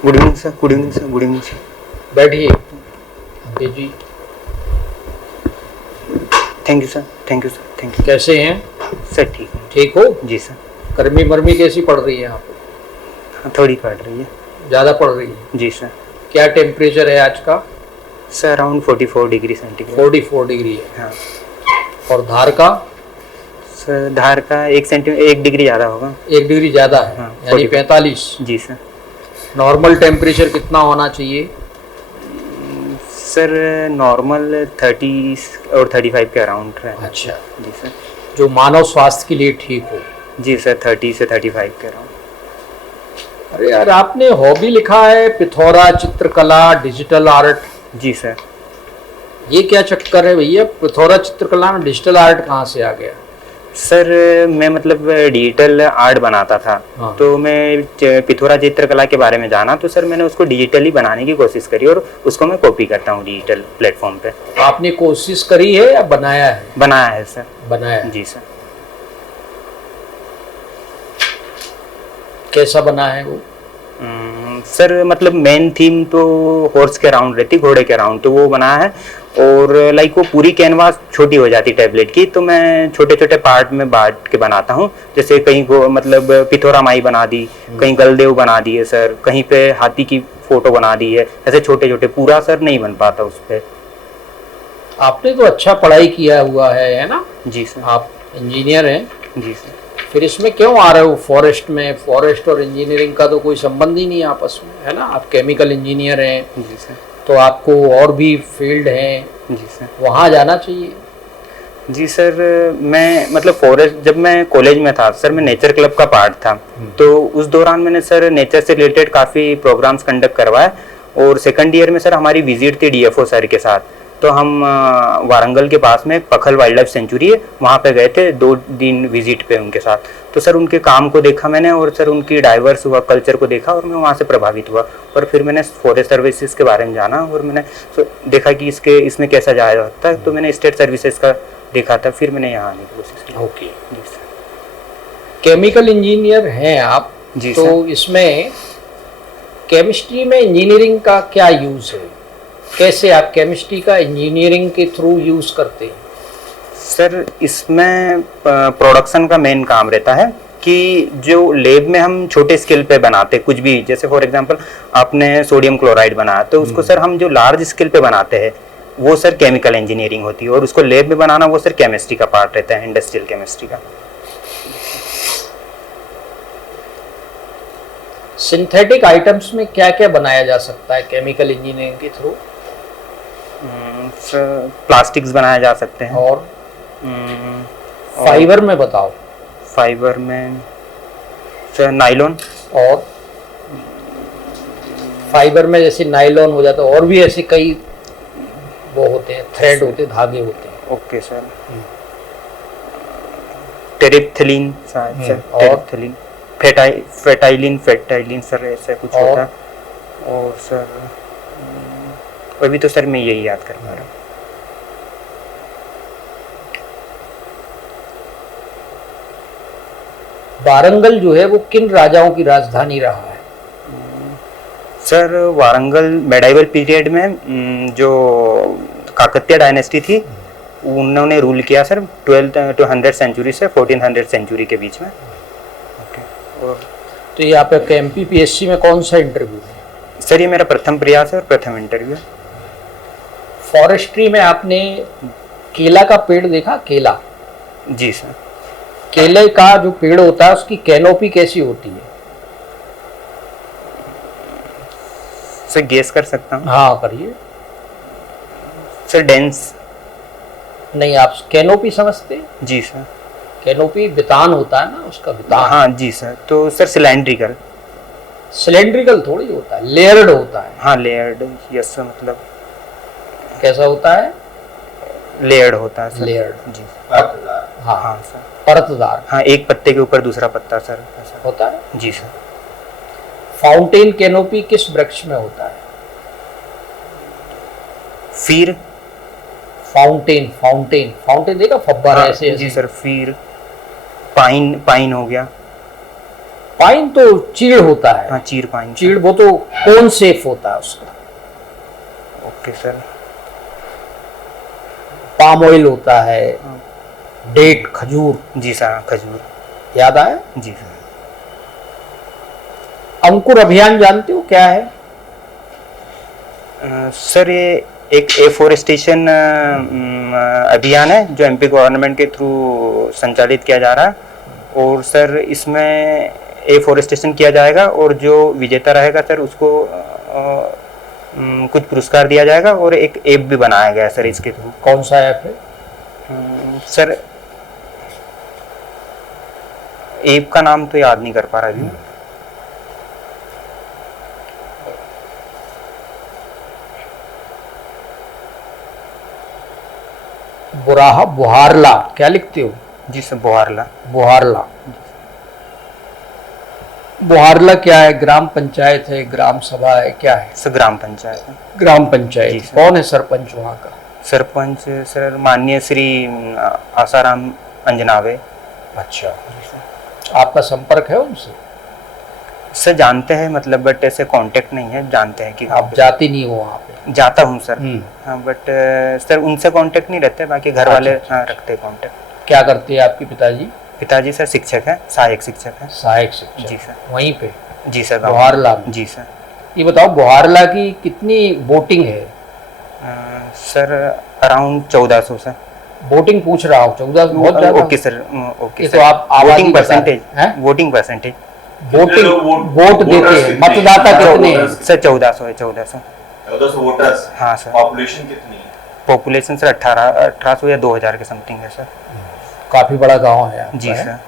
Good evening sir, good evening sir, good evening sir. बैठिए Ankit ji. Thank you sir, thank you sir, thank you कैसे हैं sir. ठीक है। ठीक हो? जी सर। गर्मी मर्मी कैसी पड़ रही है यहाँ पे? हाँ, थोड़ी पड़ रही है। ज़्यादा पड़ रही है? जी सर। क्या टेम्परेचर है आज का? Sir around 44 degree centigrade. 44 degree है। हाँ और धार का? सर धार का 1 डिग्री ज़्यादा होगा। 1 डिग्री ज़्यादा है। हाँ, यानी 45। जी सर। नॉर्मल टेम्परेचर कितना होना चाहिए? सर नॉर्मल 30 और 35 के अराउंड है। अच्छा, जी सर। जो मानव स्वास्थ्य के लिए ठीक हो। जी सर, 30 से 35 के अराउंड। अरे यार, आपने हॉबी लिखा है पिथौरा, चित्रकला, डिजिटल आर्ट। जी सर। ये क्या चक्कर है भैया? पिथौरा चित्रकला में डिजिटल आर्ट कहाँ से आ गया? सर मैं मतलब डिजिटल आर्ट बनाता था। हाँ। तो मैं पिथौरा चित्रकला के बारे में जाना, तो सर मैंने उसको डिजिटली बनाने की कोशिश करी और उसको मैं कॉपी करता हूँ डिजिटल प्लेटफॉर्म पे। आपने कोशिश करी है या बनाया है? बनाया है सर। बनाया है। जी सर। कैसा बना है वो? सर मतलब मेन थीम तो हॉर्स के राउंड रहती, घोड़े के राउंड, तो वो बना है। और लाइक वो पूरी कैनवास छोटी हो जाती टैबलेट की, तो मैं छोटे छोटे पार्ट में बांट के बनाता हूँ। जैसे कहीं को मतलब पिथौरा माई बना दी, कहीं गलदेव बना दिए सर, कहीं पे हाथी की फोटो बना दी है। ऐसे छोटे छोटे, पूरा सर नहीं बन पाता उस पर। आपने तो अच्छा पढ़ाई किया हुआ है ना? जी सर। आप इंजीनियर हैं। जी सर। फिर इसमें क्यों आ रहे हो फॉरेस्ट में? फॉरेस्ट और इंजीनियरिंग का तो कोई संबंध ही नहीं है आपस में, है ना? आप केमिकल इंजीनियर हैं, जी सर। तो आपको और भी फील्ड हैं, जी सर। वहाँ जाना चाहिए। जी सर, मैं मतलब फॉरेस्ट, जब मैं कॉलेज में था सर, मैं नेचर क्लब का पार्ट था। तो उस दौरान मैंने सर नेचर से रिलेटेड काफ़ी प्रोग्राम्स कंडक्ट करवाए। और सेकंड ईयर में सर हमारी विजिट थी डीएफओ सर के साथ। तो हम वारंगल के पास में पखल वाइल्ड लाइफ सेंचुरी है, वहाँ पे गए थे 2 दिन विजिट पे उनके साथ। तो सर उनके काम को देखा मैंने, और सर उनकी डाइवर्स हुआ कल्चर को देखा, और मैं वहाँ से प्रभावित हुआ। और फिर मैंने फॉरेस्ट सर्विसेज के बारे में जाना, और मैंने देखा कि इसमें कैसा जाया जाता है। तो मैंने स्टेट सर्विसेज का देखा था, फिर मैंने यहाँ आने की कोशिश की। ओके। जी सर। केमिकल इंजीनियर हैं आप? जी तो सर। इसमें केमिस्ट्री में इंजीनियरिंग का क्या यूज़ है? कैसे आप केमिस्ट्री का इंजीनियरिंग के थ्रू यूज़ करते हैं? सर इसमें प्रोडक्शन का मेन काम रहता है कि जो लेब में हम छोटे स्केल पे बनाते कुछ भी, जैसे फॉर एग्जांपल आपने सोडियम क्लोराइड बनाया, तो उसको सर हम जो लार्ज स्केल पे बनाते हैं, वो सर केमिकल इंजीनियरिंग होती है। और उसको लेब में बनाना, वो सर केमिस्ट्री का पार्ट रहता है, इंडस्ट्रियल केमिस्ट्री का। सिंथेटिक आइटम्स में क्या क्या बनाया जा सकता है केमिकल इंजीनियरिंग के थ्रू? सर प्लास्टिक्स बनाए जा सकते हैं। और फाइबर में बताओ। फाइबर में सर नाइलॉन। और फाइबर में जैसे नाइलॉन हो जाता है, और भी ऐसे कई वो होते हैं, थ्रेड होते हैं, धागे होते हैं। Okay sir. टेरिप्थिलीन शायद सर, और टेरिप्थिलीन, फेटाइलिन सर, ऐसा कुछ होता है। और सर अभी तो सर मैं यही याद कर पा रहा हूँ। वारंगल जो है वो किन राजाओं की राजधानी रहा है? सर वारंगल मेडाइवल पीरियड में जो काकतीय डायनेस्टी थी, उन्होंने रूल किया सर 1200 सेंचुरी से 1400 सेंचुरी के बीच में। ओके। और तो ये आपका एमपीपीएससी में कौन सा इंटरव्यू है? सर ये मेरा प्रथम प्रयास है और प्रथम इंटरव्यू है। फॉरेस्ट्री में आपने केला का पेड़ देखा? केला? जी सर। केले का जो पेड़ होता है उसकी कैनोपी कैसी होती है? सर गेस कर सकता हूँ? हाँ करिए। Sir dense. नहीं, आप कैनोपी समझते? जी सर। कैनोपी बितान होता है ना, उसका बितान। हाँ जी सर। तो सर सिलेंड्रिकल। सिलेंड्रिकल थोड़ी होता है, लेयर्ड होता है। हाँ लेयर्ड, यस सर। मतलब कैसा होता है? लेयर्ड होता है सर। लेयर्ड। जी। हाँ हाँ सर। परतदार। हाँ, एक पत्ते के ऊपर दूसरा पत्ता सर, ऐसा होता है। जी सर। फाउंटेन कैनोपी किस वृक्ष में होता है? फिर फाउंटेन फाउंटेन फाउंटेन, देखा फव्वारा? हाँ, ऐसे जी सर। फिर पाइन हो गया। पाइन तो चीड़ होता है। हाँ चीड़ पाइन। चीड़ वो तो कौन सेफ होता है उसका। Okay sir. पाम ऑयल होता है, डेट खजूर। जी सर, खजूर। याद आया? जी सर। अंकुर अभियान जानते हो क्या है? सर ये एक एफोरेस्टेशन अभियान है जो एमपी गवर्नमेंट के थ्रू संचालित किया जा रहा है, और सर इसमें एफोरेस्टेशन किया जाएगा और जो विजेता रहेगा सर उसको कुछ पुरस्कार दिया जाएगा, और एक ऐप भी बनाया गया है सर इसके थ्रू। कौन सा ऐप है? सर ऐप का नाम तो याद नहीं कर पा रहा अभी। बुहारला क्या लिखते हो? जी सर, बुहारला। बुहारला। बुहारला क्या है? ग्राम पंचायत है, ग्राम सभा है, क्या है? सर ग्राम पंचायत है। ग्राम पंचायत। कौन है सरपंच वहाँ का? सरपंच सर माननीय श्री आसाराम अंजनावे। अच्छा, आपका संपर्क है उनसे? सर जानते हैं मतलब, बट ऐसे कांटेक्ट नहीं है। जानते हैं कि आप जाती नहीं हो वहाँ पे? जाता हूँ सर। हाँ, बट सर उनसे कांटेक्ट नहीं रहते, बाकी घर वाले हाँ रखते हैं कांटेक्ट। क्या करते हैं आपके पिताजी? पिताजी सर शिक्षक है, सहायक शिक्षक है। सहायक शिक्षक? जी सर। वहीं पे? जी सर, बुहारला। जी सर। ये बताओ बुहारला की कितनी वोटिंग है? Sir around 1400 sir. वोटिंग पूछ रहा हूँ, 1400 बहुत ज्यादा। ओके सर, ओके तो आप voting percentage, voting percentage, vote देते हैं मतदाता कितने हैं? सर 1400 है। 1400 वोटर्स। हाँ सर। पॉपुलेशन कितनी है? पॉपुलेशन सर 1800 या 2000 के समथिंग है सर। काफी बड़ा गांव है। जी सर।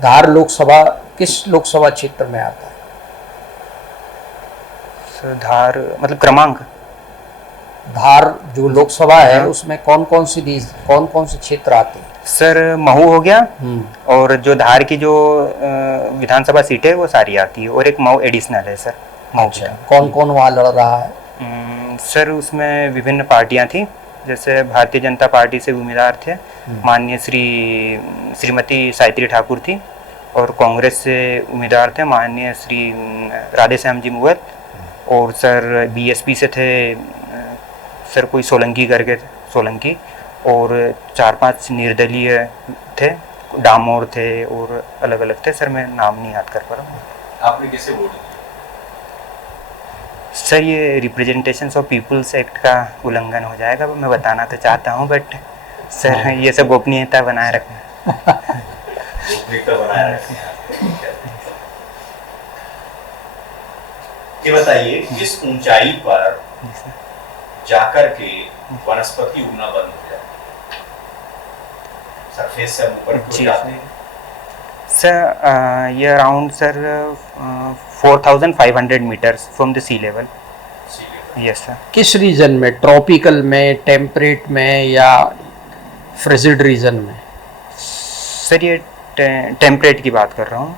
धार लोकसभा किस लोकसभा क्षेत्र में आता है? सर धार मतलब क्रमांक? धार जो लोकसभा है उसमें कौन कौन से क्षेत्र आते हैं? सर महू हो गया, और जो धार की जो विधानसभा सीट है वो सारी आती है, और एक महू एडिशनल है सर। महू की। कौन कौन वहाँ लड़ रहा है? सर उसमें विभिन्न पार्टियां थी, जैसे भारतीय जनता पार्टी से उम्मीदवार थे माननीय श्रीमती सावित्री ठाकुर थी, और कांग्रेस से उम्मीदवार थे माननीय श्री राधेश्याम जी मुगल, और सर बीएसपी से थे सर कोई सोलंकी करके सोलंकी, और 4-5 निर्दलीय थे, डामोर थे, और अलग अलग थे सर, मैं नाम नहीं याद कर पा रहा हूँ। आपने किसे वोट दिया? सर ये रिप्रेजेंटेशंस ऑफ पीपल्स एक्ट का उल्लंघन हो जाएगा, वो मैं बताना तो चाहता हूँ, बट सर ये सब गोपनीयता बनाए रखना। गोपनीयता बनाए रखना। ये बताइए किस ऊंचाई पर जाकर के वनस्पति उगना बंद हो जाता है? सरफेस से ऊपर क्यों जाते हैं? सर ये around sir 4500 metres from the sea level. Yes sir. किस रीजन में? ट्रॉपिकल में, टेम्परेट में, या फ्रिजिड रीजन में? सर ये टेम्परेट की बात कर रहा हूँ।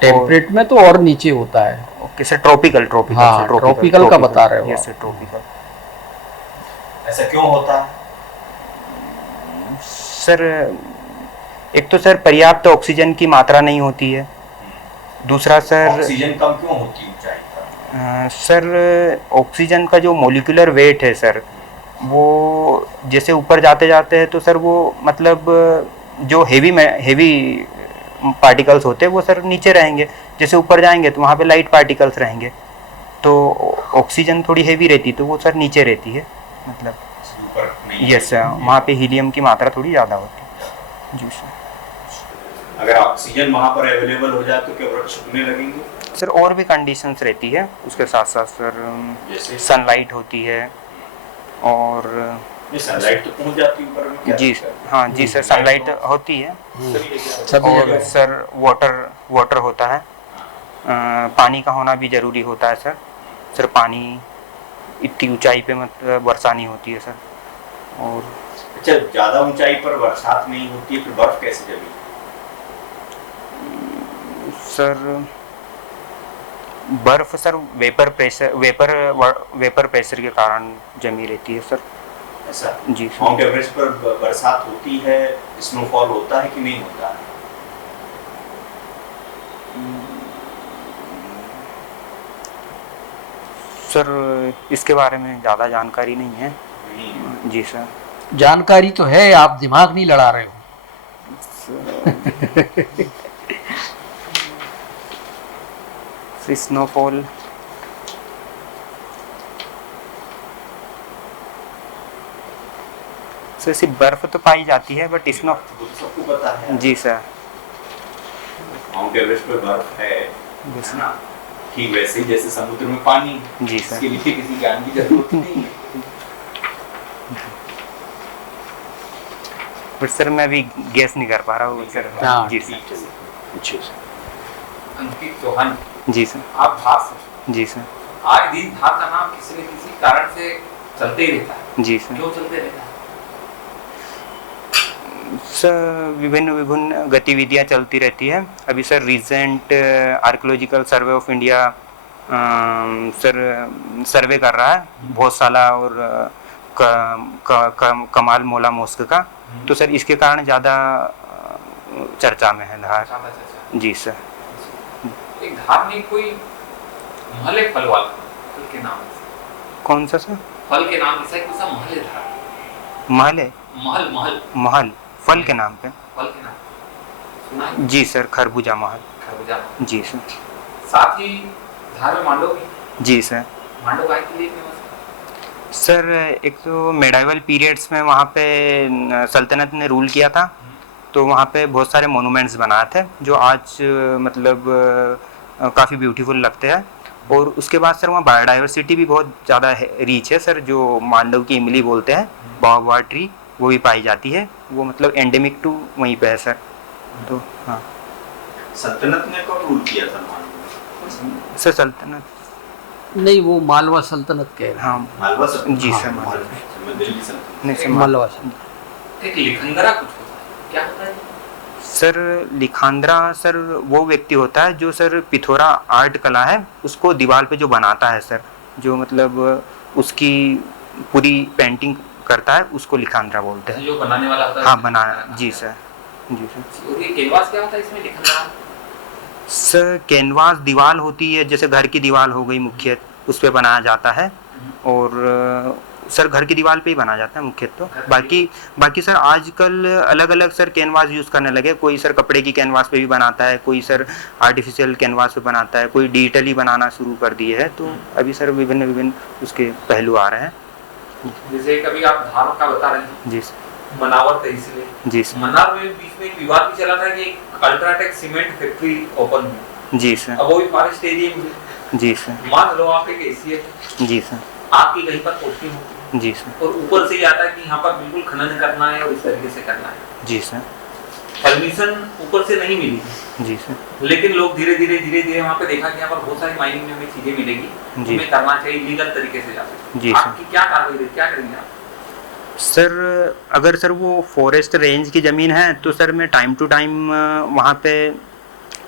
टेम्परेट में तो और नीचे होता है। Okay sir, tropical. हाँ, ट्रॉपिकल का बता रहे हो? Yes sir, tropical. ऐसा क्यों होता है? सर एक तो सर पर्याप्त ऑक्सीजन की मात्रा नहीं होती है, दूसरा सर ऑक्सीजन कम क्यों होती है ऊंचाई पर? सर ऑक्सीजन का जो मोलिकुलर वेट है सर, वो जैसे ऊपर जाते जाते हैं तो सर वो मतलब जो हेवी पार्टिकल्स होते हैं वो सर नीचे रहेंगे, जैसे ऊपर जाएंगे तो वहाँ पे लाइट पार्टिकल्स रहेंगे, तो ऑक्सीजन थोड़ी हेवी रहती तो वो सर नीचे रहती है, मतलब ऊपर नहीं। यस सर, वहाँ पे हीलियम की मात्रा थोड़ी ज़्यादा होती है। जी सर। अगर ऑक्सीजन वहाँ पर अवेलेबल हो जाए तो क्या वृक्ष उगने लगेंगे? सर और भी कंडीशंस रहती है उसके साथ साथ सर, जैसे सनलाइट होती है, और सनलाइट तो पहुँच जाती है ऊपर में, क्या जी दिक्कत है? हाँ जी सर, सनलाइट होती है, और सर वाटर होता है, पानी का होना भी ज़रूरी होता है सर। सर पानी इतनी ऊंचाई पे मतलब वर्षा नहीं होती है सर। और अच्छा, ज़्यादा ऊंचाई पर बरसात नहीं होती है, फिर बर्फ कैसे जमी? सर बर्फ सर वेपर प्रेशर के कारण जमी रहती है सर। ऐसा जी सर। माउंट एवरेस्ट पर बरसात होती है, स्नोफॉल होता है कि नहीं होता है? सर इसके बारे में ज़्यादा जानकारी नहीं है। नहीं। जी सर। जानकारी तो है, आप दिमाग नहीं लड़ा रहे हो। स्नोफॉल सर सिर्फ बर्फ तो पाई जाती है बट स्नो। वो तो सबको पता है। जी सर। माउंट एवरेस्ट पर बर्फ है ना? ठीक वैसे ही जैसे समुद्र में पानी। जी सर। इसके लिए किसी ज्ञान की जरूरत नहीं है। बट सर मैं अभी गेस नहीं कर पा रहा हूँ सर। हाँ, जी सर। अच्छे से। अंकित चौहान, जी सर। आप भात जी सर। आज दिन भात का नाम किसी न किसी कारण से चलते ही रहता है। जी सर। क्यों चलते रहता है? सर विभिन्न विभिन्न गतिविधियां चलती रहती है। अभी sir recent archaeological survey of India sir survey कर रहा है भोजशाला और कमाल मोला मोस्क का। तो सर इसके कारण ज़्यादा चर्चा में है धार। ज्यादा चर्चा। जी सर। एक धार में कोई महल है फल वाला, फल के नाम से। कौन सा सर? फल के नाम से कौन सा महल है धार? महल है? महल महल महल फल के नाम पे? फल के नाम सुना है? जी सर, खरबूजा महल। खरबूजा। जी सर। साथ ही धार में मांडव भी। जी सर। मांडव काय के लिए फेमस है? सर एक तो मेडाइवल पीरियड्स में वहाँ पे सल्तनत ने रूल किया था, तो वहाँ पे बहुत सारे मोनूमेंट्स बनाए थे जो आज मतलब काफ़ी ब्यूटीफुल लगते हैं। और उसके बाद सर वहाँ बायोडाइवर्सिटी भी बहुत ज़्यादा रीच है सर। जो मांडव की इमली बोलते हैं, बाओबा ट्री, वो भी पाई जाती है। वो मतलब एंडेमिक टू वहीं पे है सर। तो हाँ सल्तनत ने कब रूल किया था मालवा? सर सल्तनत नहीं, वो मालवा सल्तनत कह रहे हैं। हाँ मालवा सल्तनत। जी हाँ, सर। मैं दिल्ली सल्तनत। नहीं सर मालवा सल्तनत। एक लिखंदरा कुछ होता है, क्या होता है? सर लिखांद्रा सर वो व्यक्ति होता है जो सर पिथोरा आर्ट कला है उसको दीवार पे जो बनाता है सर, जो मतलब उसकी पूरी पेंटिंग करता है, उसको लिखांद्रा बोलते हैं। जो बनाने वाला होता है। हाँ बना। जी सर। जी सर। और ये कैनवास क्या होता है इसमें लिखंदरा? सर कैनवास दीवार होती है, जैसे घर की दीवार हो गई मुख्य, उस पर बनाया जाता है। और सर घर की दीवार पे ही बनाया जाता है मुख्य। तो बाकी सर आजकल अलग अलग सर कैनवास यूज़ करने लगे। कोई सर कपड़े की कैनवास पे भी बनाता है, कोई सर आर्टिफिशियल कैनवास पे बनाता है, कोई डिजिटली बनाना शुरू कर दिए है। तो अभी सर विभिन्न विभिन्न उसके पहलू आ रहे हैं। जैसे कभी आप धार का बता रहे हैं। जी सर। मनावर तहसील। जी सर। मनार में बीच में एक विवाद भी चला था कि एक अल्ट्राटेक सीमेंट फैक्ट्री ओपन हुई। जी सर। अब वो भी फॉरेस्ट एरिया में। जी सर। मान लो आप एक एसीएफ, जी सर। आपकी कहीं पर पोस्टिंग होती है। जी सर। और ऊपर से ही आता है कि यहाँ पर बिल्कुल खनन करना है और इस तरीके से करना है। जी सर। परमिशन ऊपर से नहीं मिली, जी सर। लेकिन लोग धीरे धीरे वहाँ पे देखा कि यहाँ पर बहुत सारी माइनिंग में हमें चीजें मिलेगी, जी। हमें करना चाहिए लीगल तरीके से जाके। जी सर। आपकी क्या कार्रवाई रही, क्या करेंगे आप? सर अगर सर वो फॉरेस्ट रेंज की ज़मीन है तो सर मैं टाइम टू टाइम वहाँ पे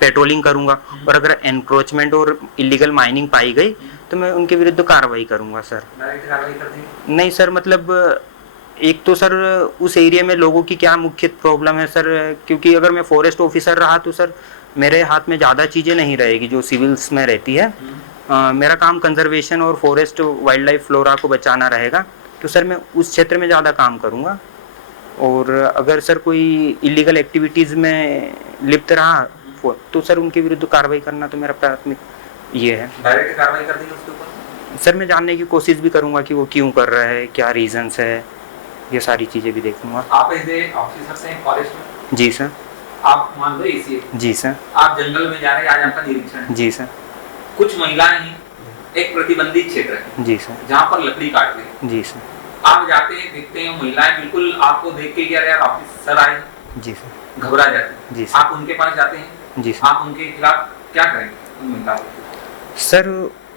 पेट्रोलिंग करूँगा। और अगर एनक्रोचमेंट और इलीगल माइनिंग पाई गई तो मैं उनके विरुद्ध कार्रवाई करूँगा सर। डायरेक्ट कार्रवाई कर देंगे? नहीं सर, मतलब एक तो सर उस एरिया में लोगों की क्या मुख्य प्रॉब्लम है सर, क्योंकि अगर मैं फॉरेस्ट ऑफिसर रहा तो सर मेरे हाथ में ज़्यादा चीज़ें नहीं रहेगी जो सिविल्स में रहती है। मेरा काम कंजर्वेशन और फॉरेस्ट वाइल्ड लाइफ फ्लोरा को बचाना रहेगा। तो सर मैं उस क्षेत्र में ज़्यादा काम करूँगा। और अगर सर कोई इलीगल एक्टिविटीज़ में लिप्त रहा तो सर उनके विरुद्ध कार्रवाई करना तो मेरा प्राथमिक ये है। डायरेक्ट कार्रवाई कर देंगे उसके ऊपर? सर मैं जानने की कोशिश भी करूँगा कि वो क्यों कर रहा है, क्या रीजंस है, ये सारी चीज़ें भी देखूँगा। आप ऐसे ऑफिसर से फॉरेस्ट में? जी सर। आप मान लो एसी, जी सर। आप जंगल में जा रहे हैं, आज आपका निरीक्षण है। जी सर। कुछ महिलाएं हैं, एक प्रतिबंधित क्षेत्र है जी सर। जहाँ पर लकड़ी काट रहे हैं। जी सर। आप जाते हैं, देखते हैं महिलाएं बिल्कुल आपको देख के क्या यार ऑफिसर आए, जी सर। घबरा जाते हैं। जी सर। आप उनके पास जाते हैं, जी सर। आप उनके खिलाफ क्या करेंगे उन महिलाओं के? सर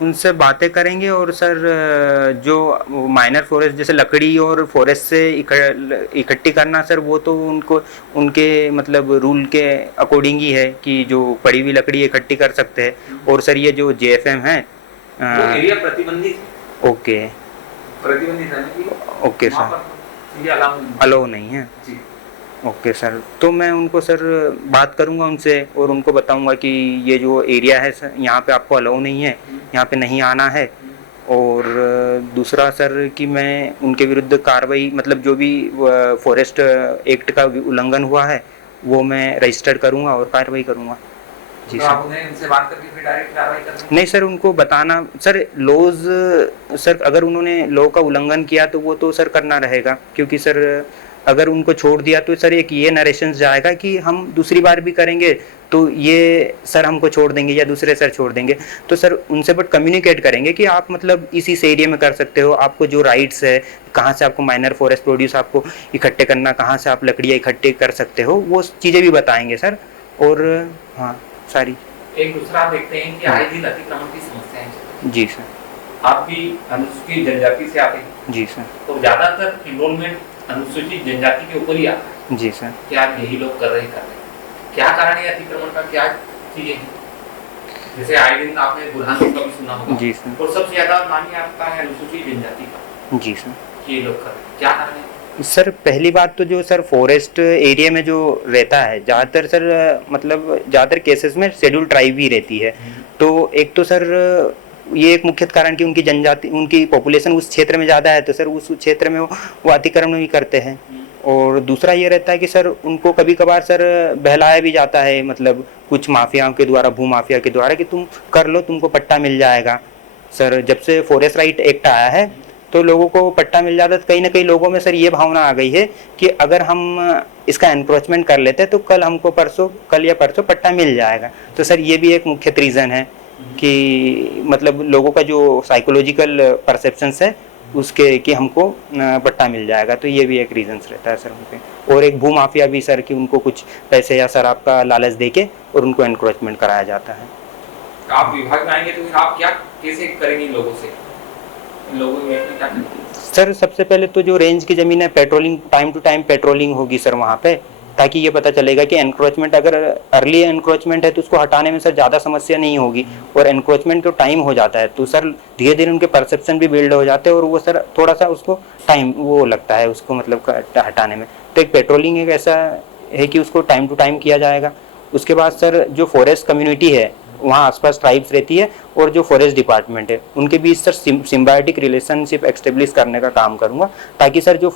उनसे बातें करेंगे और सर जो माइनर फॉरेस्ट जैसे लकड़ी और फॉरेस्ट से इकट्ठी करना सर वो तो उनको उनके मतलब रूल के अकॉर्डिंग ही है कि जो पड़ी हुई लकड़ी इकट्ठी कर सकते हैं। और सर ये जो JFM है वो एरिया प्रतिबंधित है। ओके। प्रतिबंधित है कि ओके वहाँ सर, पर ये अलाउ नहीं है। जी। ओके सर, तो मैं उनको सर बात करूंगा उनसे और उनको बताऊंगा कि ये जो एरिया है सर, यहाँ पे आपको अलाउ नहीं है, यहाँ पे नहीं आना है। और दूसरा सर कि मैं उनके विरुद्ध कार्रवाई, मतलब जो भी फॉरेस्ट एक्ट का उल्लंघन हुआ है वो मैं रजिस्टर्ड करूंगा और कार्रवाई करूंगा। जी तो सर। आप उन्हें उनसे बात करके फिर डायरेक्ट कार्रवाई करनी नहीं सर, उनको बताना सर, लॉज सर अगर उन्होंने लॉ का उल्लंघन किया तो वो तो सर करना रहेगा, क्योंकि सर अगर उनको छोड़ दिया तो सर एक ये नरेशन जाएगा कि हम दूसरी बार भी करेंगे तो ये सर हमको छोड़ देंगे या दूसरे सर छोड़ देंगे। तो सर उनसे बट कम्युनिकेट करेंगे कि आप मतलब इस एरिया में कर सकते हो, आपको जो राइट्स है, कहाँ से आपको माइनर फॉरेस्ट प्रोड्यूस आपको इकट्ठे करना, कहाँ से आप लकड़ियाँ इकट्ठे कर सकते हो, वो चीज़ें भी बताएंगे सर। और हाँ सारी। एक दूसरा आप देखते हैं कि आए दिन अतिक्रमण की समस्याएं चल रही जी सर। हैं। आप भी अनुसूचित जनजाति से आते हैं, जी सर। तो ज्यादातर इन्रोलमेंट अनुसूचित जनजाति के ऊपर ही आता है। जी सर। क्या यही लोग कर रहे हैं? क्या कारण है अतिक्रमण का? क्या चीजें हैं? जैसे आए दिन आपने बुरहानपुर का भी सुना होगा। जी सर। और सबसे ज्यादा मान्य आता है अनुसूचित जनजाति का। जी सर। कि ये लोग कर रहे हैं, क्या कारण है? सर पहली बात तो जो सर फॉरेस्ट एरिया में जो रहता है ज़्यादातर सर, मतलब ज़्यादातर केसेस में शेड्यूल ट्राइब ही रहती है। तो एक तो सर ये एक मुख्य कारण कि उनकी जनजाति, उनकी पॉपुलेशन उस क्षेत्र में ज़्यादा है, तो सर उस क्षेत्र में वो अतिक्रमण भी करते हैं। और दूसरा ये रहता है कि सर उनको कभी कभार सर बहलाया भी जाता है, मतलब कुछ माफियाओं के द्वारा, भू माफिया के द्वारा, कि तुम कर लो, तुमको पट्टा मिल जाएगा। सर जब से फॉरेस्ट राइट एक्ट आया है तो लोगों को पट्टा मिल जाता है। कहीं ना कहीं लोगों में सर ये भावना आ गई है कि अगर हम इसका एनक्रोचमेंट कर लेते हैं तो कल हमको कल या परसों पट्टा मिल जाएगा। तो सर ये भी एक मुख्य रीज़न है कि मतलब लोगों का जो साइकोलॉजिकल परसेप्शंस है उसके कि हमको पट्टा मिल जाएगा, तो ये भी एक रीजंस रहता है सर उनके। और एक भू माफिया भी सर कि उनको कुछ पैसे या शराब का लालच देके और उनको एनक्रोचमेंट कराया जाता है। आप विभाग में आएंगे तो फिर आप क्या कैसे करेंगे इन लोगों से? इन लोगों में क्या करेंगे? सर सबसे पहले तो जो रेंज की ज़मीन है, patrolling, time to time patrolling होगी सर वहाँ पे, ताकि ये पता चलेगा कि एनक्रोचमेंट, अगर अर्ली एनक्रोचमेंट है तो उसको हटाने में सर ज़्यादा समस्या नहीं होगी। और एनक्रोचमेंट को टाइम हो जाता है तो सर धीरे धीरे उनके परसेप्शन भी बिल्ड हो जाते हैं और वो सर थोड़ा सा उसको टाइम वो लगता है उसको मतलब हटाने में। तो एक पेट्रोलिंग एक ऐसा है कि उसको टाइम टू टाइम किया जाएगा। उसके बाद सर जो फॉरेस्ट कम्युनिटी है वहाँ आसपास ट्राइब्स रहती है और जो फॉरेस्ट डिपार्टमेंट है उनके बीच सर सिम्बायोटिक रिलेशनशिप एक्स्टेब्लिश करने का काम करूँगा, ताकि सर जो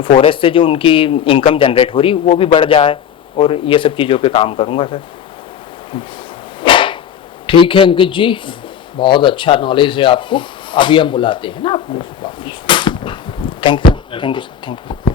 फॉरेस्ट से जो उनकी इनकम जनरेट हो रही वो भी बढ़ जाए, और ये सब चीज़ों पे काम करूँगा सर। ठीक है अंकित जी, बहुत अच्छा नॉलेज है आपको। अभी हम बुलाते हैं ना आपको। Thank you sir, thank you.